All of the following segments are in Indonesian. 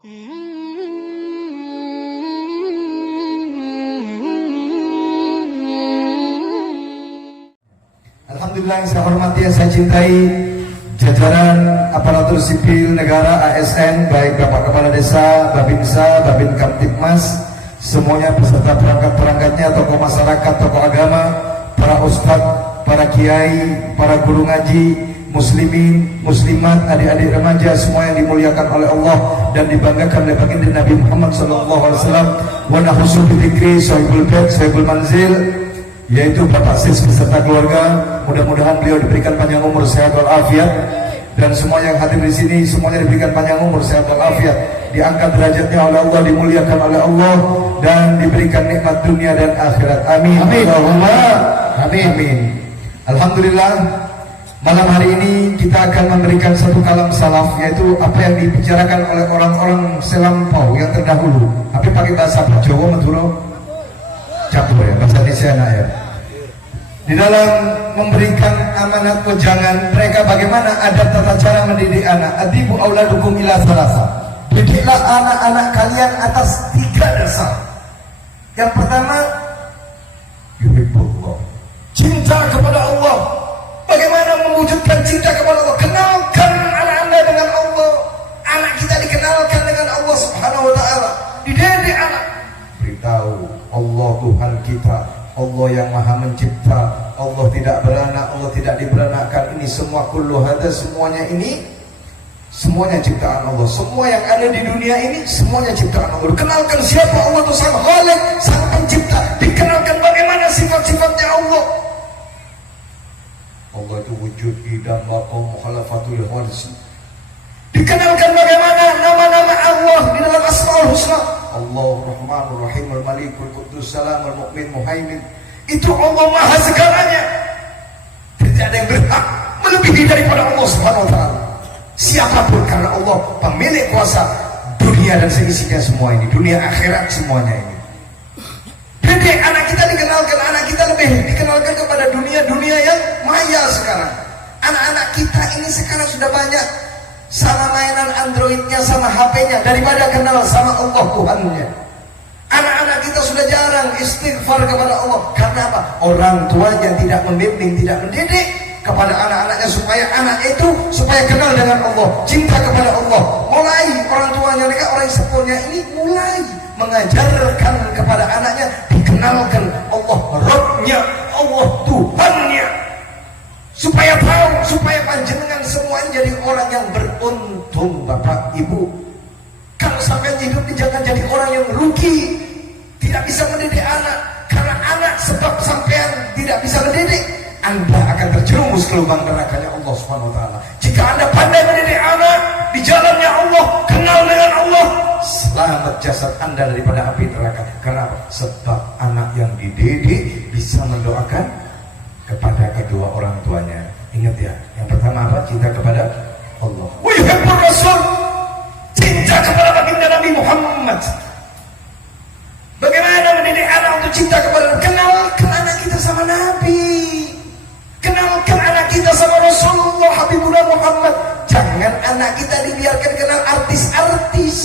Alhamdulillah yang saya hormati, yang saya cintai jajaran aparatur sipil negara ASN, baik Bapak Kepala Desa, Babinsa, Babin Kamtibmas, semuanya beserta perangkat-perangkatnya, tokoh masyarakat, tokoh agama, para ustadz, para kiai, para guru ngaji, muslimin, muslimat, adik-adik remaja, semua yang dimuliakan oleh Allah dan dibanggakan oleh baginda Nabi Muhammad SAW. Wa nahusu bidzikri sahibul bait, sahibul manzil, yaitu Bapak Sis beserta keluarga. Mudah-mudahan beliau diberikan panjang umur, sehat walafiat, dan semua yang hadir di sini semuanya diberikan panjang umur, sehat walafiat, diangkat derajatnya oleh Allah, dimuliakan oleh Allah, dan diberikan nikmat dunia dan akhirat. Amin. Amin. Allahumma amin. Amin. Alhamdulillah, malam hari ini kita akan memberikan satu kalam salaf, yaitu apa yang dibicarakan oleh orang-orang selampau yang terdahulu. Tapi pakai bahasa Jawa, Madura, campur ya, bahasa Indonesia enak ya. Di dalam memberikan amanat wejangan mereka, bagaimana ada tata cara mendidik anak. Adibu auladukum ila salasa, didiklah anak-anak kalian atas 3 dasar. Yang pertama, yuhibbullah, cinta kepada Allah. Bagaimana mewujudkan cinta kepada Allah? Kenalkan anak Anda dengan Allah. Anak kita dikenalkan dengan Allah Subhanahu wa ta'ala. Dididik anak, beritahu Allah Tuhan kita, Allah yang maha mencipta, Allah tidak beranak, Allah tidak diberanakkan. Ini semua kullu hadza, semuanya ini semuanya ciptaan Allah. Semua yang ada di dunia ini semuanya ciptaan Allah. Kenalkan siapa Allah itu, sang Khalik, sang pencipta. Dikenalkan bagaimana sifat-sifatnya Allah. Allah itu wujud, idam, baqa, mukhalafatul khalis. Dikenalkan bagaimana nama-nama Allah di dalam Asmaul Husna. Allah Rahmanur Rahim, Al-Malikul Quddus Salam, Al-Mu'min, Muhaimin. Itu Allah maha segalanya. Tidak ada yang berhak melebihi daripada Allah Subhanahu wa ta'ala. Siapapun, karena Allah pemilik kuasa dunia dan seisinya semua ini, dunia akhirat semuanya ini. Jadi anak kita dikenalkan, anak kita lebih dikenalkan kepada dunia yang maya sekarang. Anak-anak kita ini sekarang sudah banyak sama mainan Androidnya, sama HP-nya, daripada kenal sama Allah Tuhannya. Anak-anak kita sudah jarang istighfar kepada Allah. Karena apa? Orang tuanya tidak membimbing, tidak mendidik kepada anak-anaknya supaya anak itu supaya kenal dengan Allah, cinta kepada Allah. Mulai orang tuanya mereka, orang sepunya ini mulai mengajarkan kepada anaknya, dikenalkan Allah Rabbnya, Allah Tuhannya, supaya tahu, supaya panjenengan semuanya jadi orang yang beruntung. Bapak Ibu, kalau sampai hidup jangan jadi orang yang rugi, tidak bisa mendidik anak. Karena anak, sebab sampean tidak bisa mendidik, Anda akan terjerumus ke lubang nerakanya Allah Subhanahu wa ta'ala. Jika Anda pandai mendidik anak di jalannya Allah, kenal dengan Allah, selamat jasad Anda daripada api neraka. Karena sebab anak yang dididik bisa mendoakan kepada kedua orang tuanya. Ingat ya, yang pertama apa? Cinta kepada Allah. Wa yuhibbur Rasul, cinta kepada baginda Nabi Muhammad. Bagaimana mendidik anak untuk cinta kepada, kenalkan anak kita sama Nabi, kenalkan anak kita sama Rasulullah Habibullah Muhammad. Jangan anak kita dibiarkan kenal artis-artis.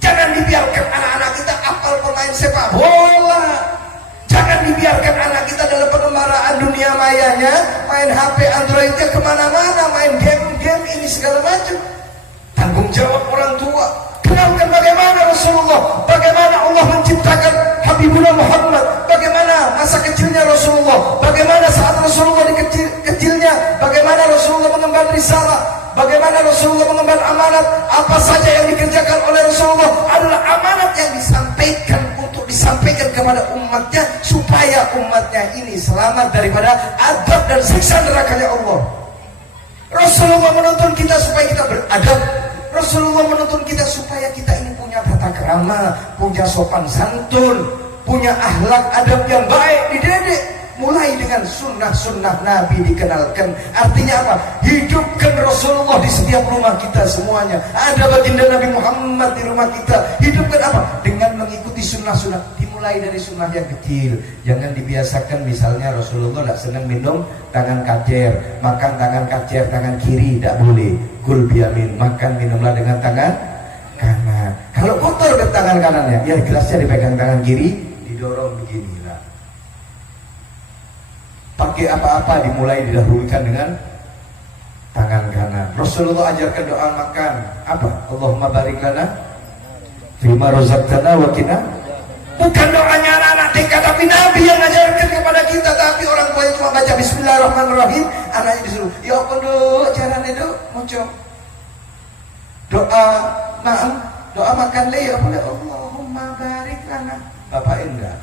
Jangan dibiarkan anak-anak kita apal pemain sepak bola. Jangan dibiarkan anak kita dalam pengembaraan dunia mayanya, main HP Androidnya kemana-mana, main game-game ini segala macam. Tanggung jawab orang tua. Kenalkan bagaimana Rasulullah, bagaimana Allah menciptakan Habibullah Muhammad, bagaimana masa kecilnya Rasulullah, bagaimana saat Rasulullah di kecilnya, bagaimana Rasulullah mengemban risalah, bagaimana Rasulullah mengemban amanat. Apa saja yang dikerjakan oleh Rasulullah adalah amanat yang disampaikan untuk disampaikan kepada umatnya, supaya umatnya ini selamat daripada adab dan siksa nerakanya Allah. Rasulullah menuntun kita supaya kita beradab. Rasulullah menuntun kita supaya kita ini punya tata krama, punya sopan santun, punya akhlak adab yang baik, dididik. Mulai dengan sunnah-sunnah Nabi dikenalkan. Artinya apa? Hidupkan Rasulullah di setiap rumah kita semuanya. Ada baginda Nabi Muhammad di rumah kita. Hidupkan apa? Dengan mengikuti sunnah-sunnah. Dimulai dari sunnah yang kecil. Jangan dibiasakan misalnya Rasulullah tidak senang minum tangan kacer, makan tangan kacer, tangan kiri tidak boleh. Kul biyamin, makan minumlah dengan tangan kanan. kanannya. Kalau kotor ke tangan kanannya, ya gelasnya dipegang tangan kiri, didorong beginilah. Pakai apa-apa dimulai didahulukan dengan tangan kanan. Rasulullah ajarkan doa makan apa? Allahumma barik lana fima razaqtana wa qina. Bukan doanya anak-anak TK, tapi Nabi yang ngajarkan kepada kita. Tapi orang tua cuma baca Bismillahirrahmanirrahim, anaknya disuruh, ya apa dok caranya dok, muncul doa maaf, doa makan le, ya boleh Allahumma barik lana. Bapak enggak.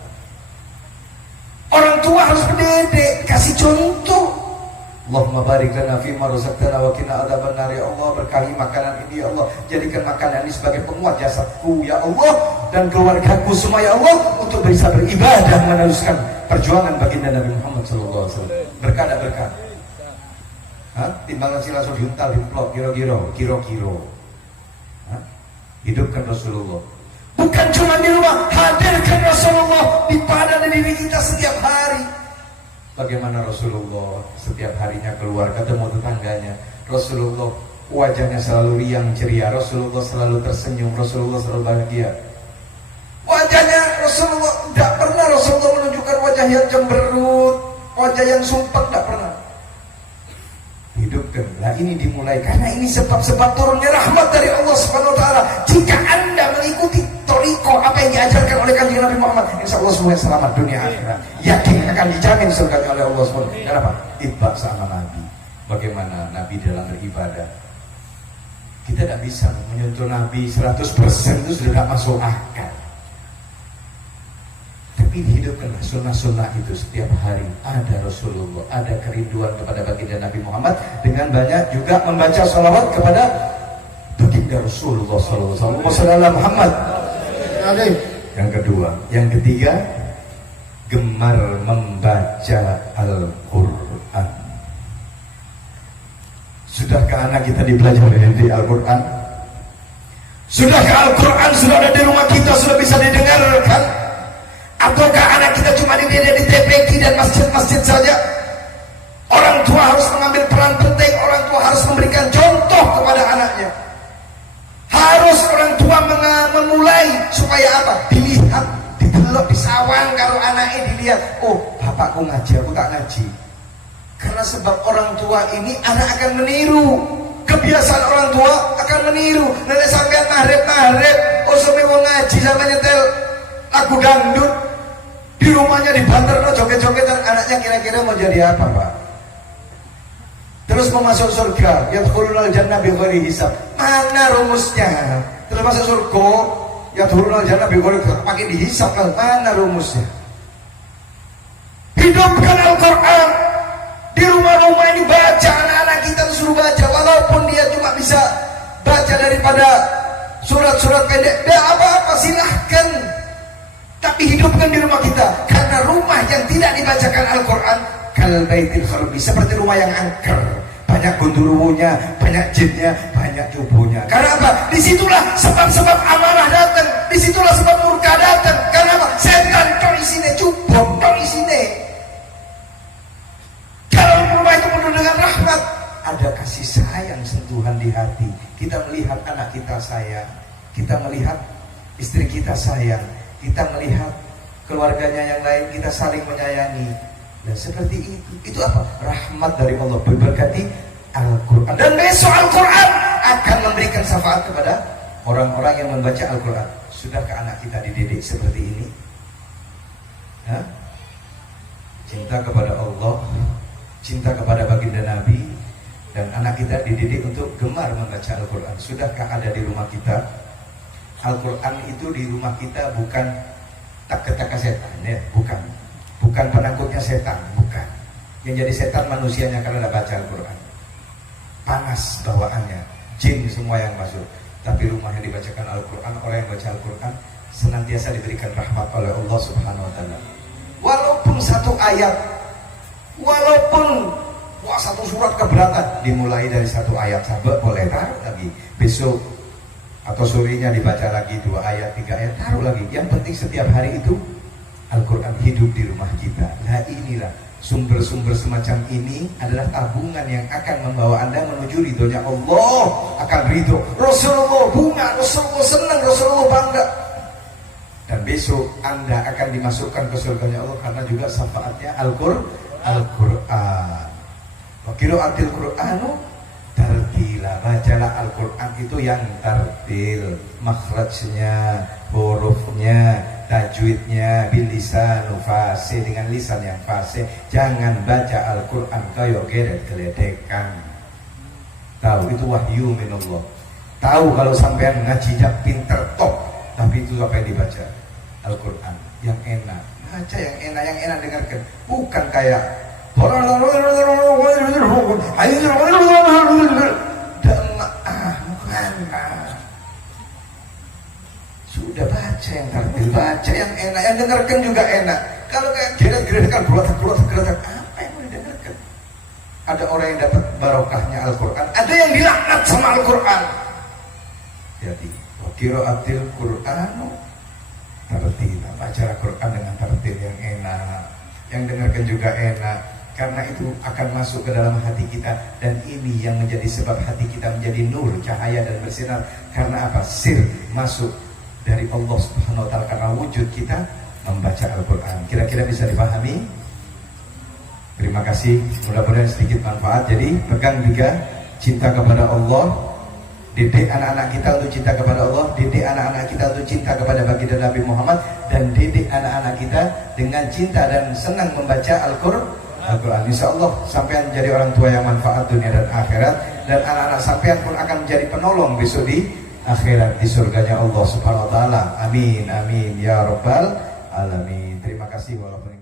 Orang tua harus mendidik, kasih contoh. Allahumma barik lana fima razaqtana wa qina adzabannar. Ya Allah, berkahi makanan ini ya Allah, jadikan makanan ini sebagai penguat jasadku ya Allah dan keluargaku semua ya Allah, untuk bisa beribadah meneruskan perjuangan baginda Nabi Muhammad sallallahu alaihi wasallam. Berkah tak berkah? Timbangan sila yuntal diplot kiro-kiro. Hidupkan Rasulullah. Bukan cuma di rumah, hadirkan Rasulullah di pada diri kita setiap hari. Bagaimana Rasulullah setiap harinya keluar ketemu tetangganya. Rasulullah wajahnya selalu riang ceria, Rasulullah selalu tersenyum, Rasulullah selalu bahagia. Wajahnya Rasulullah tidak pernah Rasulullah menunjukkan wajah yang cemberut, wajah yang sumpah, tidak pernah. Hidupkanlah ini dimulai karena ini sebab-sebab turunnya rahmat dari Allah Subhanahu wa taala. Jika Anda mengikuti toriko apa yang diajarkan oleh kanjeng Nabi Muhammad, insya Allah semuanya selamat dunia akhirat. Yakin akan dijamin surga oleh Allah Subhanahu wa taala. Kenapa? Itba sama Nabi. Bagaimana Nabi dalam beribadah? Kita tidak bisa menyentuh Nabi 100%, itu sudah tidak masuk akal. Tapi dihidupkanlah sunnah-sunnah itu setiap hari. Ada Rasulullah, ada kerinduan kepada baginda Nabi Muhammad, dengan banyak juga membaca salawat kepada baginda Rasulullah sallallahu alaihi wasallam Muhammad. Yang kedua, yang ketiga, gemar membaca Al-Quran. Sudahkah anak kita dipelajari di Al-Quran? Sudahkah Al-Quran sudah ada di rumah kita, sudah bisa didengarkan? Ataukah anak kita cuma dididik di TPQ dan masjid-masjid saja? Orang tua harus mengambil peran penting, orang tua harus memberikan contoh kepada anaknya. Harus orang tua memulai supaya apa? Dilihat, didelok, disawang kalau anaknya dilihat. Oh, bapakku ngaji, aku tak ngaji. Karena sebab orang tua ini anak akan meniru. Kebiasaan orang tua akan meniru. Nenek sampai mahrib, oh sampai mau ngaji sama nyetel lagu dangdut, di rumahnya dibanter joget-jogetan, anaknya kira-kira mau jadi apa, Pak? Terus mau masuk surga, yadkhulunal jannah bighairi hisab. Mana rumusnya? Terus masuk surga, yadkhulunal jannah bighairi hisab, pakai dihisab kan? Mana rumusnya? Hidupkan Al-Quran di rumah-rumah ini, baca, anak-anak kita suruh baca, walaupun dia cuma bisa baca daripada surat-surat pendek, tidak apa-apa, silahkan. Tapi hidupkan di rumah kita, karena rumah yang tidak dibacakan Al-Quran kal baitil kharbi, seperti rumah yang angker, banyak gunduruwonya, banyak jinnya, banyak cubunya. Karena apa? Disitulah sebab-sebab amarah datang, disitulah sebab murka datang. Karena apa? Setan tok isine, cubong tok isine. Kalau rumah itu penuh dengan rahmat, ada kasih sayang, sentuhan di hati. Kita melihat anak kita sayang, kita melihat istri kita sayang, kita melihat keluarganya yang lain, kita saling menyayangi. Dan seperti itu apa? Rahmat dari Allah, berberkati Al-Quran. Dan besok Al-Quran akan memberikan syafaat kepada orang-orang yang membaca Al-Quran. Sudahkah anak kita dididik seperti ini? Hah? Cinta kepada Allah, cinta kepada baginda Nabi, dan anak kita dididik untuk gemar membaca Al-Quran. Sudahkah ada di rumah kita? Al-Quran itu di rumah kita bukan tak-ketaka setan, ya, bukan penakutnya setan, bukan. Yang jadi setan manusianya karena tidak baca Al-Quran. Panas bawaannya, jin semua yang masuk. Tapi rumah yang dibacakan Al-Quran, orang yang baca Al-Quran senantiasa diberikan rahmat oleh Allah Subhanahu wa taala. Walaupun satu ayat, walaupun satu surat keberatan, dimulai dari satu ayat sahabat boleh taruh lagi. Besok atau sorenya dibaca lagi 2 ayat, 3 ayat, taruh lagi. Yang penting setiap hari itu Al-Quran hidup di rumah kita. Nah inilah Sumber-sumber semacam ini adalah tabungan yang akan membawa Anda menuju ridhonya Allah, akan ridho Rasulullah, bunga Rasulullah, senang Rasulullah, bangga. Dan besok Anda akan dimasukkan ke surganya Allah karena juga syafaatnya Al-Qur'an. Wa qira'atil Qur'anu tartila, bacalah Al-Qur'an itu yang tartil, makhrajnya, hurufnya, tajwidnya, bilisanu fasih, dengan lisan yang fasih. Jangan baca Al-Qur'an kayak geledek-geledekan. Tahu itu wahyu minallah. Tahu kalau sampean ngaji jak pinter top, tapi itu apa yang dibaca? Al-Qur'an yang enak. Baca yang enak dengarkan. Bukan kayak sudah baca yang tartil, baca yang enak, yang dengarkan juga enak. Kalau kayak gerak-gerakan, gerak-gerakan, apa yang mau didengarkan? Ada orang yang dapat barokahnya Al-Qur'an, ada yang dilaknat sama Al-Qur'an. Jadi, wa qira'atil Qur'anu tartila, baca Al-Qur'an dengan tartil yang enak, yang dengarkan juga enak. Karena itu akan masuk ke dalam hati kita, dan ini yang menjadi sebab hati kita menjadi nur, cahaya dan bersinar. Karena apa? Sir masuk dari Allah Subhanahu wa taala karena wujud kita membaca Al-Qur'an. Kira-kira bisa dipahami? Terima kasih, mudah-mudahan sedikit manfaat. Jadi pegang juga cinta kepada Allah, didik anak-anak kita untuk cinta kepada Allah, didik anak-anak kita untuk cinta kepada baginda Nabi Muhammad, dan didik anak-anak kita dengan cinta dan senang membaca Al-Qur'an. Insya Allah sampean menjadi orang tua yang manfaat dunia dan akhirat, dan anak-anak sampean pun akan menjadi penolong besok di akhirat di surganya Allah Subhanahu wa taala. Amin amin ya rabbal alamin. Terima kasih walaupun